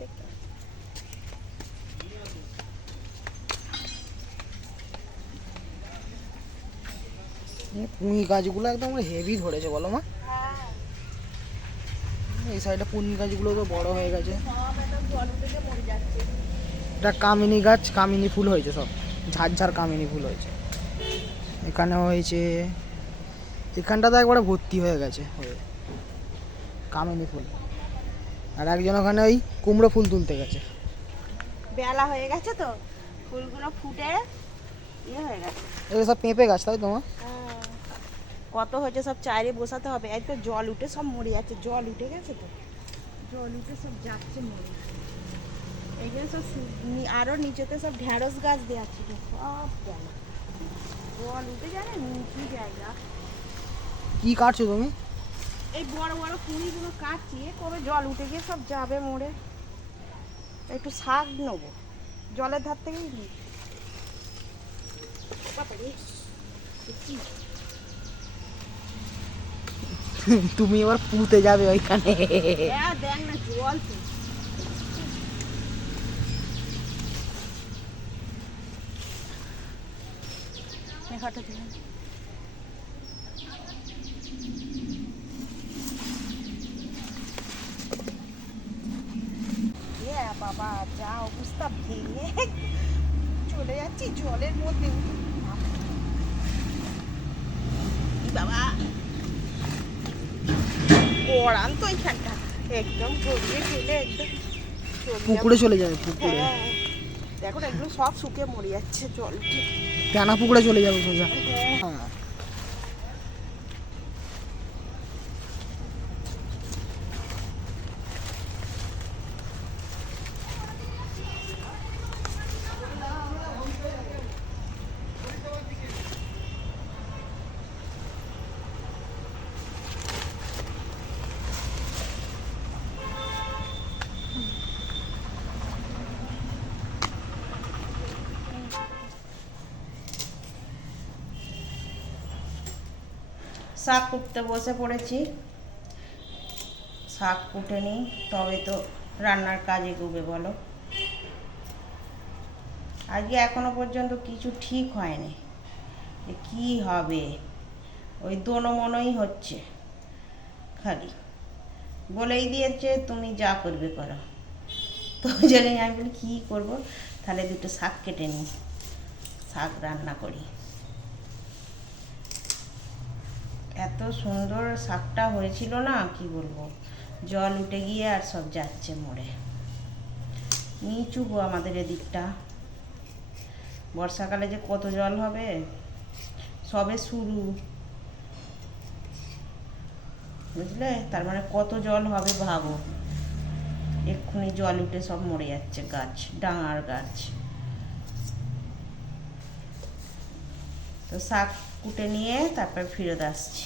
দেখতে পাচ্ছ? পুঁই গাছগুলো একদম হেভি ধরেছে, বলো মা। এই সাইডে পুঁই গাছগুলো তো বড় হয়ে গেছে। এটা কামিনী গাছ, কামিনী ফুল হয়েছে সব। ঝাড় কামিনী ফুল হয়েছে। এখানে হয়েছে এখানটা তো একবারে ভর্তি হয়ে গেছে। হয়ে। কামিনী ফুল। আর একজন ওখানে ওই কুমড়ো ফুল তুলতে গেছে। বেলা হয়ে গেছে তো ফুলগুলো ফুটে ইয়ে হয়ে গেছে। এগুলো সব পেঁপে গাছ তাই তোমার? হ্যাঁ। কত হয়েছে সব চাইরে বসাতে হবে। এই তো জল উঠে সব মরে যাচ্ছে জল উঠে গেছে তো। জল উঠে সব যাচ্ছে মরে। এইখানে সব সু- নি- আরও নিচেতে সব ঢেঁড়স গাছ দেওয়া ছিল সব গেল জল উঠে যায় না নিচু জায়গা। কি কাটছো তুমি? এই বড় বড় কুড়িগুলো কাটছি এ কবে জল উঠে গিয়ে সব যাবে মোড়ে। একটু শাক নেব জলের ধার থেকেই নিই? তুমি এবার পুঁতে যাবে ওইখানে। হ্যাঁ দেখ না জল তো এই হাঁটা দিলাম। এ বাবা যা অবস্থা ভেঙে চলে যাচ্ছি জলের মধ্যে। বাবা পড়ান তো এইখানটা একদম গড়িয়ে গেলে একদম পুকুরে চলে যাবে পুকুরে। হ্যাঁ দেখো এগুলো সব শুকে মরে যাচ্ছে জল। টানা পুকুরে চলে যাবে সোজা। হ্যাঁ। শাক কুটতে বসে পড়েছি। শাক কুটে নিই তবে তো রান্নার কাজ এগোবে বলো। আজকে এখনও পর্যন্ত কিছু ঠিক হয়নি। যে কী হবে? ওই দোনো মনোই হচ্ছে, খালি। বলেই দিয়েছে, তুমি যা করবে করো। তো জন্যই আমি বলি, কী করব? তাহলে দুটো শাক কেটে নিই শাক রান্না করি। এত সুন্দর শাকটা হয়েছিল না, কি বলব? জল উঠে গিয়ে আর সব যাচ্ছে মরে নিচু গো আমাদের এদিকটা। বর্ষাকালে যে কত জল হবে? সবে শুরু। বুঝলে? তার মানে কত জল হবে ভাবো। এক্ষুনি জল উঠে সব মরে যাচ্ছে গাছ, ডাঙার গাছ। তো শাক কুটে নিয়ে তারপর ফেরত আসছি।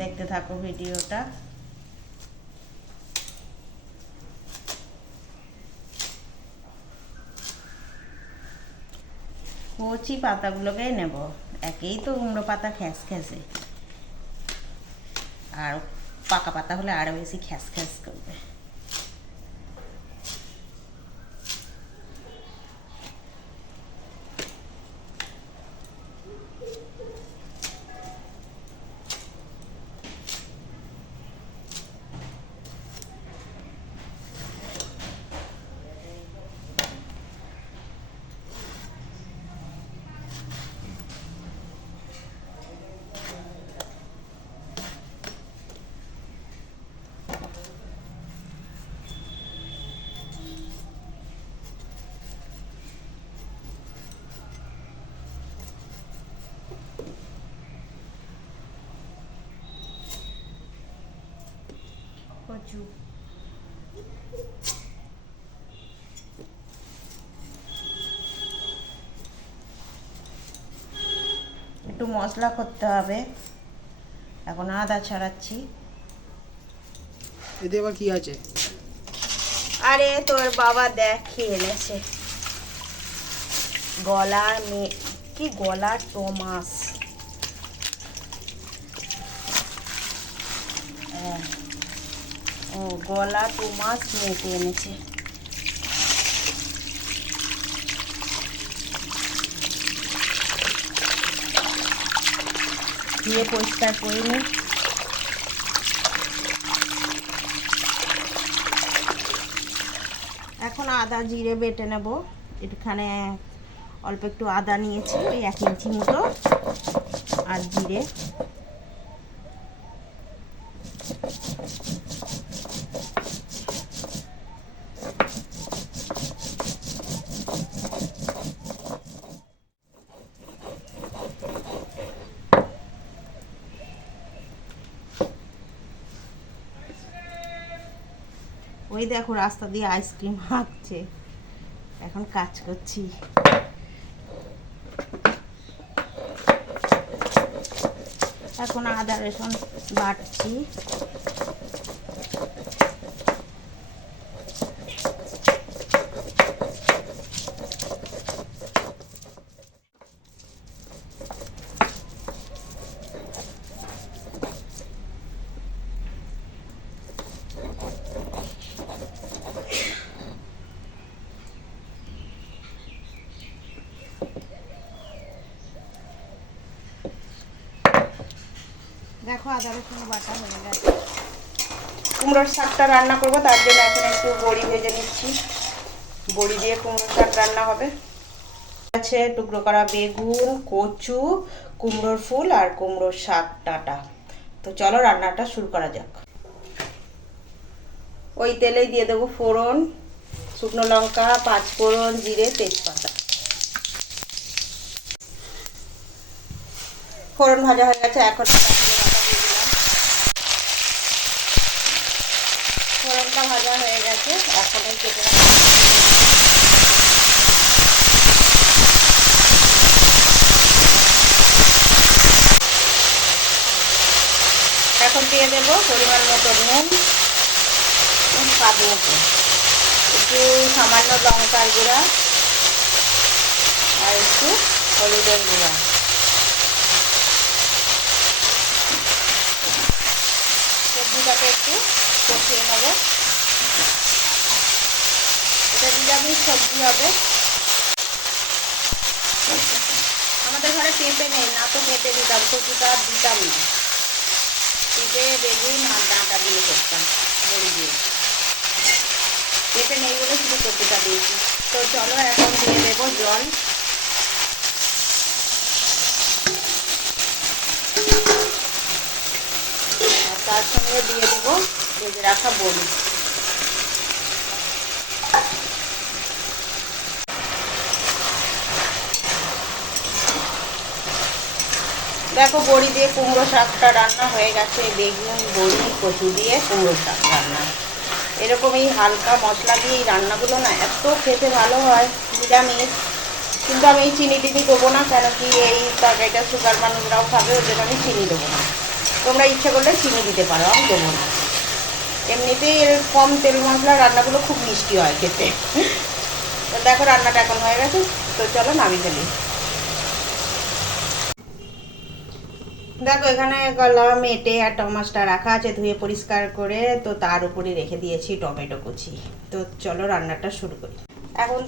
দেখতে থাকো ভিডিওটা। কচি পাতাগুলোকে নেব। একেই তো কুমড়ো পাতা খ্যাস খ্যাসে। আর পাকা পাতা হলে আরও বেশি খ্যাস খ্যাস করবে। একটু মশলা করতে হবে। এখন আদা ছাড়াচ্ছি। এতে আবার কি আছে? আরে তোর বাবা দেখ খেয়ে এনেছে। গলার মে কি গলার টোমাস হ্যাঁ, ও, গলা টু মাছ মেটে এনেছে। দিয়ে পরিষ্কার করে নিই এখন আদা জিরে বেটে নেব। এখানে অল্প একটু আদা নিয়েছি, ওই এক ইঞ্চি মতো। আর জিরে। ওই দেখো রাস্তা দিয়ে আইসক্রিম হাঁকছে। এখন কাজ করছি। এখন আদা রেশন বাটছি। দেখো আদা রসুন বাটা হয়ে গেছে। কুমড়োর শাকটা রান্না করব, তার জন্য এখন একটু বড়ি ভেজে নিচ্ছি। বড়ি দিয়ে কুমড়োর শাক রান্না হবে। আছে টুকরো করা বেগুন, কচু, কুমড়োর ফুল আর কুমড়োর শাক ডাঁটা। তো চলো রান্নাটা শুরু করা যাক। ওই তেলেই দিয়ে দেবো ফোড়ন, শুকনো লঙ্কা পাঁচ ফোড়ন জিরে, তেজপাতা। ফোড়ন ভাজা হয়ে গেছে, এখন আদা জিরে বাটা দিয়ে দিলাম ফোড়নটা ভাজা হয়ে গেছে এখন এই কেটে রাখা এখন দিয়ে দেবো পরিমাণ মতো নুন স্বাদ মতো একটু সামান্য লঙ্কার গুঁড়া আর একটু হলুদের গুঁড়া। সবজিটাকে একটু কষিয়ে নেব। এটা নিরামিষ সবজি হবে। আমাদের ঘরে পেঁপে নেই, না তো পেঁপে দিতাম দিতাম না। পেঁপে বেগুন আর ডাঁটা দিয়ে করতাম বড়ি দিয়ে। পেঁপে নেই বলে শুধু কচুটা দিয়েছি। তো চলো এখন দিয়ে দেবো জল। তার সঙ্গে দিয়ে দেবো রাখা বড়ি। দেখো বড়ি দিয়ে কুমড়ো শাকটা রান্না হয়ে গেছে, বেগুন, বড়ি, কচু দিয়ে কুমড়ো শাক রান্না। এরকম এই হালকা মশলা দিয়ে এই রান্নাগুলো না এত খেতে ভালো হয়, নিরামিষ। কিন্তু আমি এই চিনি টিনি দেবো না, কেন কি এই তরকারিটা সুগার মানুষরাও খাবে, ওর জন্য আমি চিনি দেবো না। তোমরা ইচ্ছে করলে চিনি দিতে পারো, আমি দেবো না। এমনিতেই এর কম তেল মশলা রান্নাগুলো খুব মিষ্টি হয় খেতে। তো দেখো রান্নাটা এখন হয়ে গেছে, তো চলো নামিয়ে ফেলি। দেখো, এখানে গলা মেটে আর টমাসটা রাখা আছে, ধুয়ে পরিষ্কার করে, তো তার উপরে রেখে দিয়েছি টমেটো কুচি। তো চলো রান্নাটা শুরু করি। এখন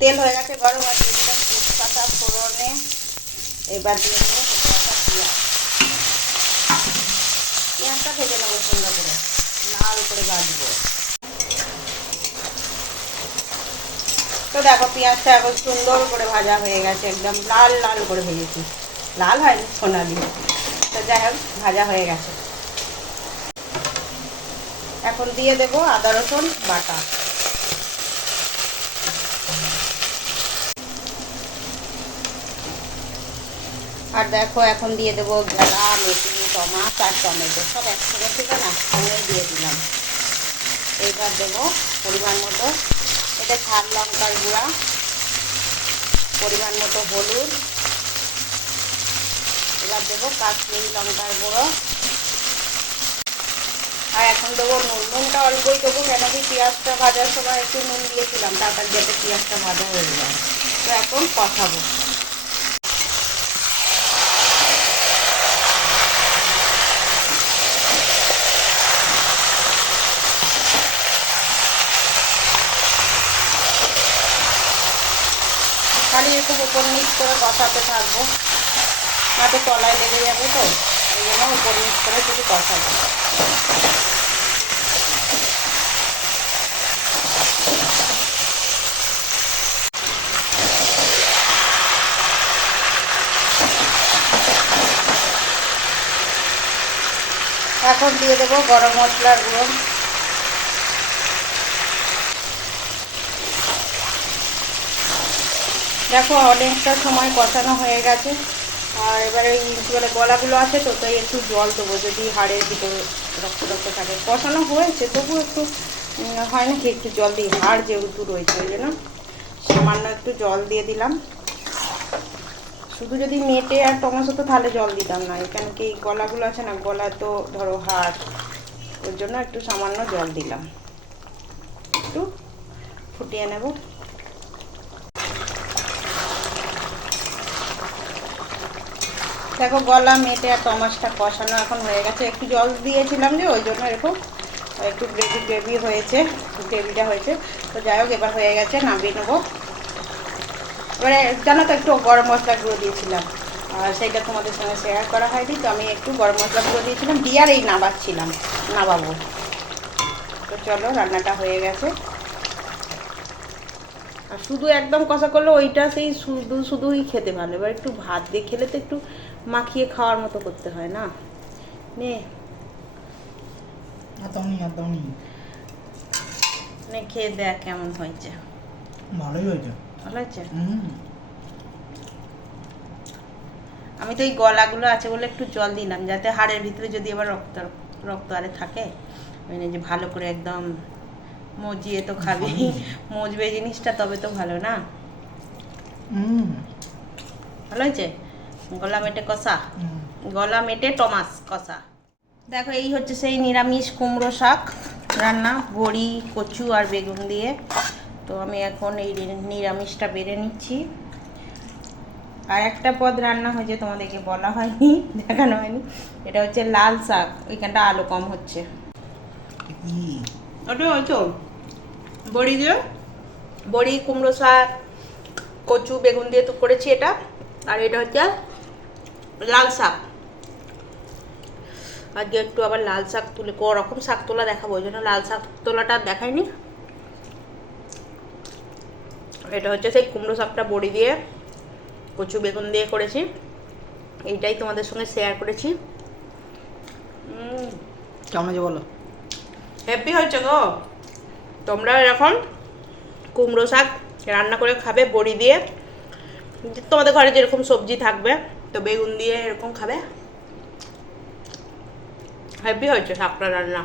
তেল হয়ে গেছে গরম, আর দিয়ে দিলাম তেজপাতা ফোড়নে। এবার দিয়ে দেবো পেঁয়াজ। পেঁয়াজটা ভেজে নেব সুন্দর করে, লাল করে ভাজবো। তো দেখো, পেঁয়াজটা এখন সুন্দর করে ভাজা হয়ে গেছে, একদম লাল লাল করে ভেজেছি। লাল হয়নি সোনালি তো যাই হোক, ভাজা হয়ে গেছে। এখন দিয়ে দেবো আদা, রসুন, বাটা। আর দেখো, এখন দিয়ে দেবো গেলা মেথি, টমাট আর টমেটো। সব একসঙ্গে থেকে না সঙ্গে দিয়ে দিলাম। এইবার দেবো পরিমাণ মতো। এটা ঝাল লঙ্কার গুঁড়া, পরিমাণ মতো হলুদ এবার দেবো কাশ্মীরি লঙ্কার গুঁড়ো। আর এখন দেবো নুন। নুনটা অল্পই দেবো কেন কি পেঁয়াজটা ভাজার সময় একটু নুন দিয়েছিলাম তারপর যাতে পেঁয়াজটা ভাজা হয়ে যায়। তো এখন কষাবো। খালি এরকম উপর নিচ করে কষাতে থাকব। না তো তলায় লেগে যাবে তো, এই জন্য উপর নিচ করে শুধু কষাবো এখন দিয়ে দেবো গরম মশলার গুঁড়ো। দেখো অনেকটা সময় কষানো হয়ে গেছে। আর এবারে এই কী বলে গলাগুলো আছে, তো তাই একটু জল দেবো। যদি হাড়ের ভিতরে রক্ত রক্ত থাকে। কষানো হয়েছে তবু একটু হয় নাকি একটু জল দিই হাড় যেহেতু রয়েছে, ওই জন্য সামান্য একটু জল দিয়ে দিলাম। শুধু যদি মেটে আর টমেটো তো তাহলে জল দিতাম না। এখানে কি গলাগুলো আছে না গলা তো ধরো হাড়, ওর জন্য একটু সামান্য জল দিলাম। একটু ফুটিয়ে নেব। দেখো গলা মেটে আর টমাসটা কষানো এখন হয়ে গেছে। একটু জল দিয়েছিলাম যে, ওই জন্য এরকম একটু গ্রেভি গ্রেভি হয়েছে, গ্রেভিটা হয়েছে। তো যাই হোক, এবার হয়ে গেছে, নামিয়ে নেব। এবারে জানো তো, একটু গরম মশলা গুঁড়ো দিয়েছিলাম। আর সেইটা তোমাদের সঙ্গে শেয়ার করা হয়নি, তো আমি একটু গরম মশলা গুঁড়ো দিয়েছিলাম। দিয়ে আর এই নাবাচ্ছিলাম, নাবাবো। তো চলো, রান্নাটা হয়ে গেছে। আর শুধু একদম কষা করলে ওইটা সেই শুধু শুধুই খেতে ভালো। এবার একটু ভাত দিয়ে খেলে তো একটু মাখিয়ে খাওয়ার মতো করতে হয় না? নে। খেয়ে দেখ কেমন হয়েছে। ভালোই হয়েছে। ভালো হয়েছে? আমি তো এই গলাগুলো আছে বলে একটু জল দিলাম যাতে হাড়ের ভিতরে যদি আবার রক্ত রক্ত আরে থাকে। মানে যে ভালো করে একদম মজিয়ে তো খাবি। মজবে জিনিসটা তবে তো ভালো না? হুম। ভালো হয়েছে? গলা মেটে কষা? গলা মেটে টমাস কষা। দেখো এই হচ্ছে সেই নিরামিষ কুমড়ো শাক রান্না বড়ি কচু আর বেগুন দিয়ে। তো আমি এখন এই নিরামিষটা বেড়ে নিচ্ছি। আর একটা পদ রান্না হয়েছে তোমাদেরকে বলা হয়নি দেখানো হয়নি। এটা হচ্ছে লাল শাক ওইখানটা আলু কম হচ্ছে। ওটা ওই তো বড়ি দিয়ে বড়ি কুমড়ো শাক কচু বেগুন দিয়ে তো করেছি এটা। আর এটা হচ্ছে লাল শাক। আজকে একটু আবার লাল শাক তুলে ক রকম শাক তোলা দেখাবো ওই জন্য লাল শাক তোলাটা আর দেখাইনি। এটা হচ্ছে সেই কুমড়ো শাকটা বড়ি দিয়ে কচু বেগুন দিয়ে করেছি। এইটাই তোমাদের সঙ্গে শেয়ার করেছি। কেমন আছে বলো? হ্যাপি হয়েছে গো। তোমরা এরকম কুমড়ো শাক রান্না করে খাবে বড়ি দিয়ে। তোমাদের ঘরে যেরকম সবজি থাকবে তো বেগুন দিয়ে এরকম খাবে? হ্যাপি হয়েছে শাকটা রান্না।